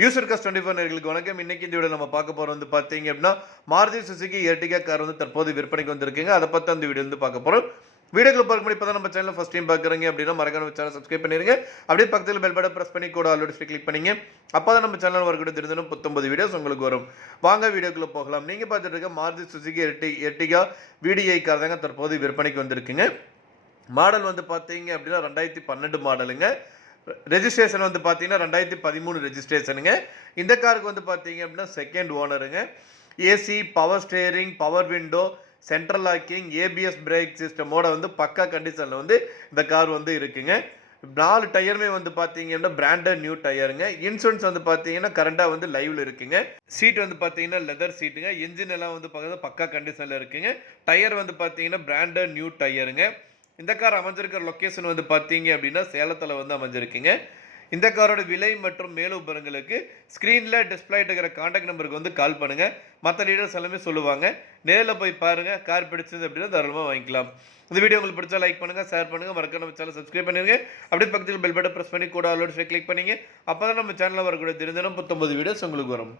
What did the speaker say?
User cost 24 நேயர்களுக்கு வணக்கம். இன்னைக்கு இந்த வீடியோ நம்ம பார்க்க போறோம் வந்து பார்த்தீங்க அப்படின்னா மாருதி சுசுகி எர்டிகா கார் வந்து தற்போது விற்பனைக்கு வந்திருக்குங்க. அதை பற்றி அந்த வீடியோ வந்து பார்க்க போறோம். வீடியோக்குள்ள பார்க்க முடியும். இப்போ தான் நம்ம சேனலை ஃபர்ஸ்ட் டைம் பார்க்குறீங்க அப்படின்னா மறக்காம சேனல் சப்ஸ்கிரைப் பண்ணிருங்க. அப்படியே பக்கத்தில் பெல் பட்டன் பிரஸ் பண்ணி கூட ஆல்ரெடி கிளிக் பண்ணிங்க. அப்போ தான் நம்ம சேனல் வரக்கூடிய தினமும் 19 வீடியோஸ் உங்களுக்கு வரும். வாங்க வீடியோக்குள்ள போகலாம். நீங்கள் பார்த்துட்டு இருக்க Maruti Suzuki Ertiga VDI car தாங்க தற்போது விற்பனைக்கு வந்திருக்குங்க. மாடல் வந்து பார்த்தீங்க அப்படின்னா 2012 மாடலுங்க. ரெஜிஸ்ட்ரேஷன் வந்து பார்த்தீங்கன்னா 2013 ரெஜிஸ்ட்ரேஷனுங்க. இந்த காருக்கு வந்து பார்த்தீங்க அப்படின்னா செகண்ட் ஓனருங்க. AC, power steering, power window, central locking, ABS brake சிஸ்டமோட வந்து பக்கா கண்டிஷனில் வந்து இந்த கார் வந்து இருக்குங்க. 4 டயருமே வந்து பார்த்தீங்கன்னா பிராண்டட் நியூ டயருங்க. இன்சூரன்ஸ் வந்து பார்த்தீங்கன்னா கரண்டாக வந்து லைவ்ல இருக்குங்க. சீட் வந்து பார்த்தீங்கன்னா லெதர் சீட்டுங்க. என்ஜின் எல்லாம் வந்து பார்த்தீங்கன்னா பக்கா கண்டிஷனில் இருக்குங்க. டயர் வந்து பார்த்தீங்கன்னா பிராண்டட் நியூ டயருங்க. இந்த கார் அமைஞ்சிருக்கிற லொக்கேஷன் வந்து பார்த்தீங்க அப்படின்னா சேலத்தில் வந்து அமைஞ்சிருக்குங்க. இந்த காரோட விலை மற்றும் மேலும் விவரங்களுக்கு ஸ்க்ரீனில் டிஸ்பிளே இருக்கிற கான்டாக்ட் நம்பருக்கு வந்து கால் பண்ணுங்கள். மற்ற டீட்டெயில்ஸ் எல்லாமே சொல்லுவாங்க. நேரில் போய் பாருங்கள். கார் பிடிச்சது அப்படின்னா தாராளமாக வாங்கிக்கலாம். இந்த வீடியோ உங்களுக்கு பிடிச்சா லைக் பண்ணுங்கள், ஷேர் பண்ணுங்கள், மறக்காம நம்ம சேனல் சப்ஸ்கிரைப் பண்ணிடுங்க. அப்படியே பக்கத்தில் பெல் பட்டன் ப்ரெஸ் பண்ணி கூட ஆல்ரெடி கிளிக் பண்ணிங்க. அப்போ தான் நம்ம சேனலில் வரக்கூடிய தினம் 19 வீடியோஸ் உங்களுக்கு வரும்.